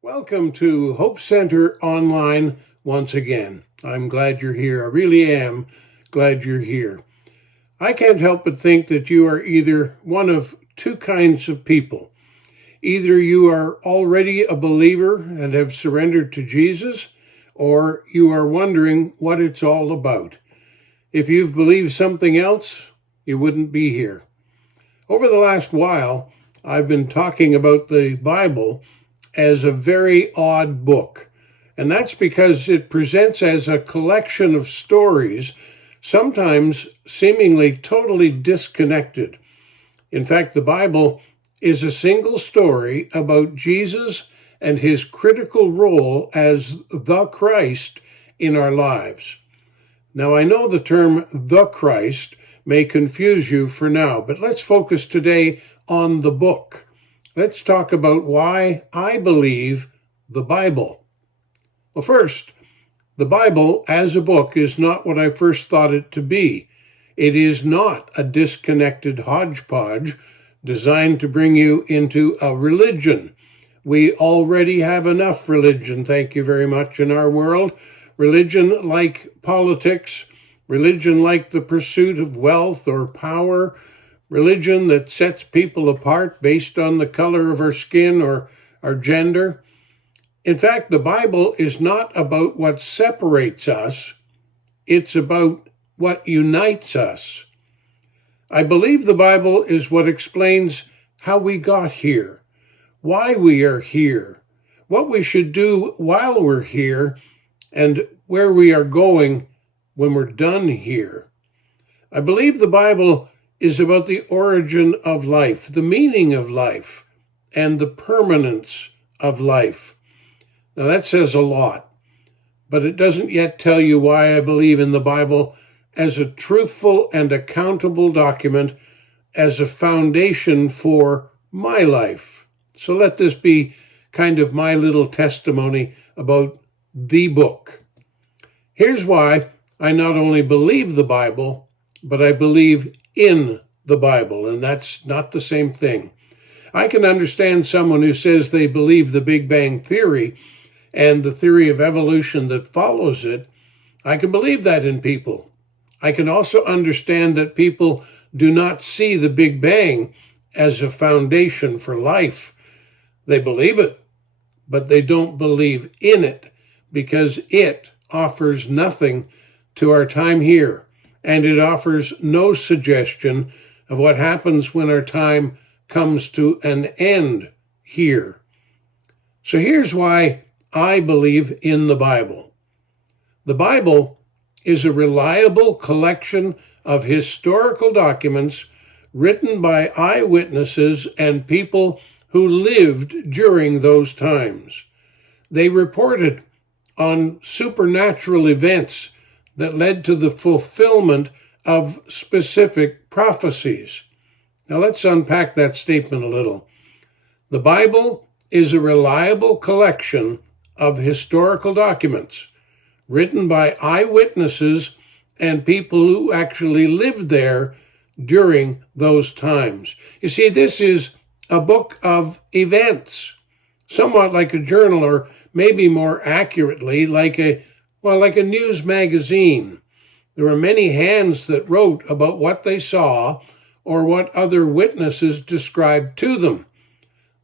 Welcome to Hope Center Online once again. I'm glad you're here. I really am glad you're here. I can't help but think that you are either one of two kinds of people. Either you are already a believer and have surrendered to Jesus, or you are wondering what it's all about. If you've believed something else, you wouldn't be here. Over the last while, I've been talking about the Bible as a very odd book. And that's because it presents as a collection of stories, sometimes seemingly totally disconnected. In fact, the Bible is a single story about Jesus and his critical role as the Christ in our lives. Now, I know the term the Christ may confuse you for now, but let's focus today on the book. Let's talk about why I believe the Bible. Well, first, the Bible as a book is not what I first thought it to be. It is not a disconnected hodgepodge designed to bring you into a religion. We already have enough religion, thank you very much, in our world. Religion like politics, religion like the pursuit of wealth or power, religion that sets people apart based on the color of our skin or our gender. In fact, the Bible is not about what separates us, it's about what unites us. I believe the Bible is what explains how we got here, why we are here, what we should do while we're here, and where we are going when we're done here. I believe the Bible is about the origin of life, the meaning of life, and the permanence of life. Now that says a lot, but it doesn't yet tell you why I believe in the Bible as a truthful and accountable document, as a foundation for my life. So let this be kind of my little testimony about the book. Here's why I not only believe the Bible, but I believe in the Bible, and that's not the same thing. I can understand someone who says they believe the Big Bang Theory and the theory of evolution that follows it. I can believe that in people. I can also understand that people do not see the Big Bang as a foundation for life. They believe it, but they don't believe in it because it offers nothing to our time here, and it offers no suggestion of what happens when our time comes to an end here. So here's why I believe in the Bible. The Bible is a reliable collection of historical documents written by eyewitnesses and people who lived during those times. They reported on supernatural events that led to the fulfillment of specific prophecies. Now let's unpack that statement a little. The Bible is a reliable collection of historical documents written by eyewitnesses and people who actually lived there during those times. You see, this is a book of events, somewhat like a journal, or maybe more accurately, like a news magazine. There were many hands that wrote about what they saw or what other witnesses described to them.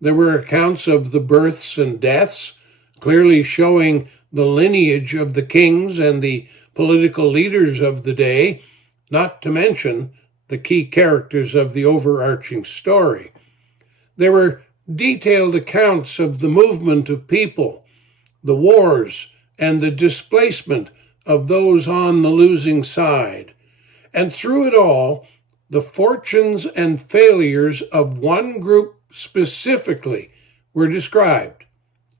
There were accounts of the births and deaths, clearly showing the lineage of the kings and the political leaders of the day, not to mention the key characters of the overarching story. There were detailed accounts of the movement of people, the wars, and the displacement of those on the losing side. And through it all, the fortunes and failures of one group specifically were described,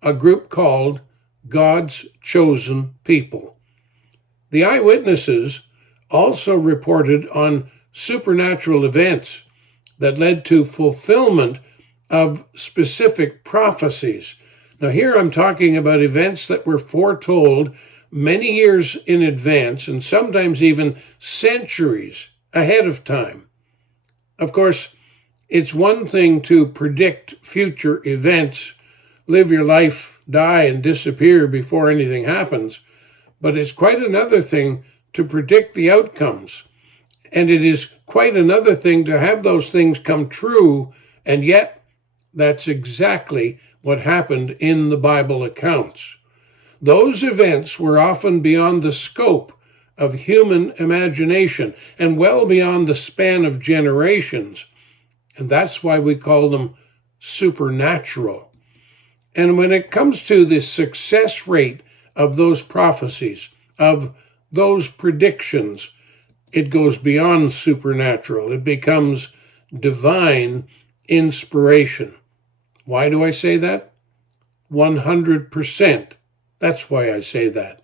a group called God's chosen people. The eyewitnesses also reported on supernatural events that led to fulfillment of specific prophecies. Now, here I'm talking about events that were foretold many years in advance and sometimes even centuries ahead of time. Of course, it's one thing to predict future events, live your life, die, and disappear before anything happens. But it's quite another thing to predict the outcomes. And it is quite another thing to have those things come true, and yet that's exactly what happened in the Bible accounts. Those events were often beyond the scope of human imagination and well beyond the span of generations. And that's why we call them supernatural. And when it comes to the success rate of those prophecies, of those predictions, it goes beyond supernatural. It becomes divine inspiration. Why do I say that? 100%. That's why I say that.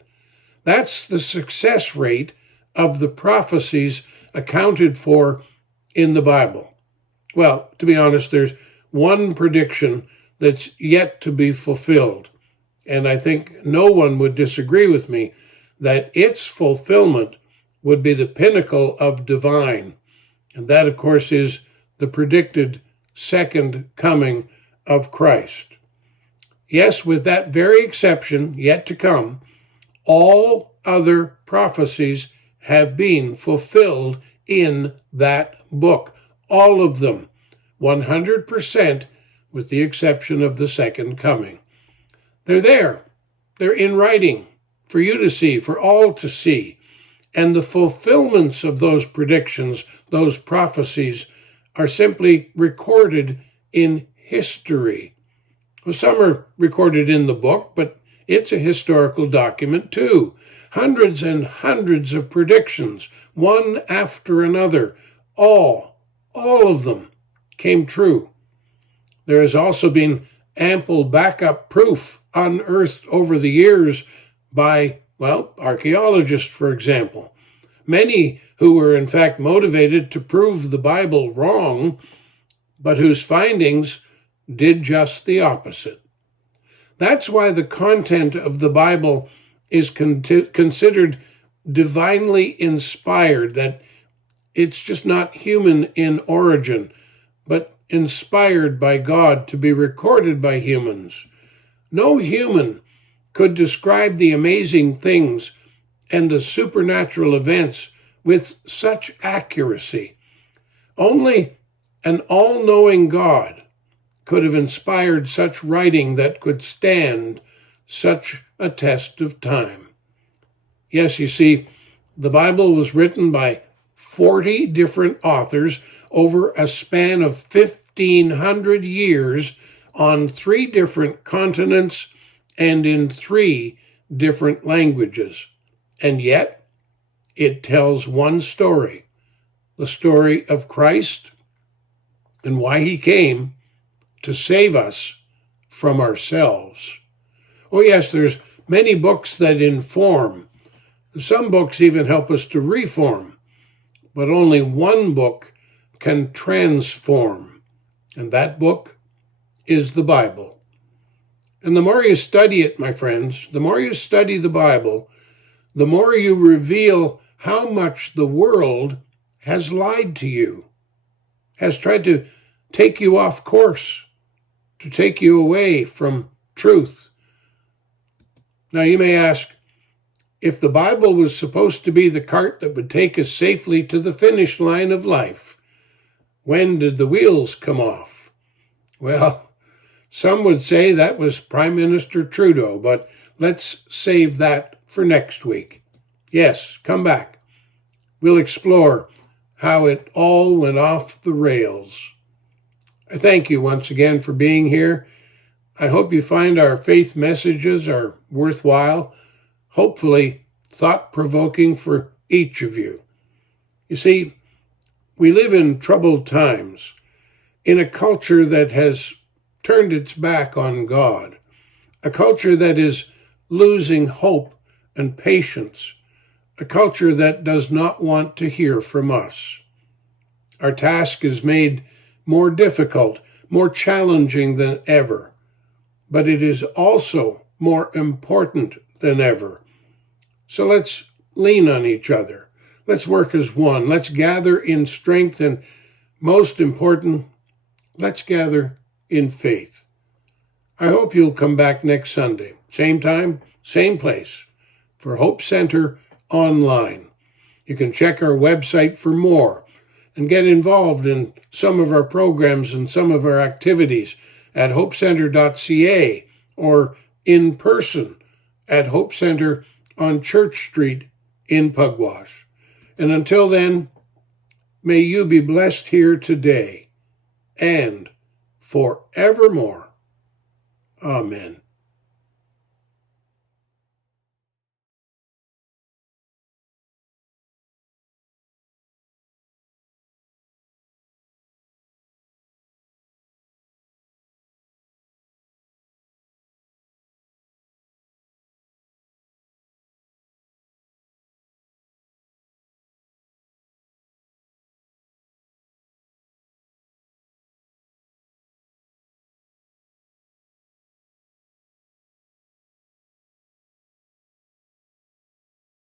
That's the success rate of the prophecies accounted for in the Bible. Well, to be honest, there's one prediction that's yet to be fulfilled. And I think no one would disagree with me that its fulfillment would be the pinnacle of divine. And that, of course, is the predicted second coming of Christ. Yes, with that very exception yet to come, all other prophecies have been fulfilled in that book. All of them, 100%, with the exception of the second coming. They're there. They're in writing for you to see, for all to see. And the fulfillments of those predictions, those prophecies, are simply recorded in history. Well, some are recorded in the book, but it's a historical document too. Hundreds and hundreds of predictions, one after another, all of them came true. There has also been ample backup proof unearthed over the years by, archaeologists, for example. Many who were in fact motivated to prove the Bible wrong, but whose findings did just the opposite. That's why the content of the Bible is considered divinely inspired, that it's just not human in origin, but inspired by God to be recorded by humans. No human could describe the amazing things and the supernatural events with such accuracy. Only an all-knowing God could have inspired such writing that could stand such a test of time. Yes, you see, the Bible was written by 40 different authors over a span of 1,500 years on 3 different continents and in 3 different languages. And yet, it tells one story, the story of Christ and why he came to save us from ourselves. Oh yes, there's many books that inform. Some books even help us to reform. But only one book can transform. And that book is the Bible. And the more you study it, my friends, the more you study the Bible, the more you reveal how much the world has lied to you, has tried to take you off course, to take you away from truth. Now you may ask, if the Bible was supposed to be the cart that would take us safely to the finish line of life, when did the wheels come off? Well, some would say that was Prime Minister Trudeau, but let's save that for next week. Yes, come back. We'll explore how it all went off the rails. I thank you once again for being here. I hope you find our faith messages are worthwhile, hopefully thought-provoking for each of you. You see, we live in troubled times, in a culture that has turned its back on God, a culture that is losing hope and patience, a culture that does not want to hear from us. Our task is made more difficult, more challenging than ever, but it is also more important than ever. So let's lean on each other. Let's work as one. Let's gather in strength, and most important, let's gather in faith. I hope you'll come back next Sunday, same time, same place, for Hope Center Online. You can check our website for more and get involved in some of our programs and some of our activities at hopecenter.ca or in person at Hope Center on Church Street in Pugwash. And until then, may you be blessed here today and forevermore. Amen.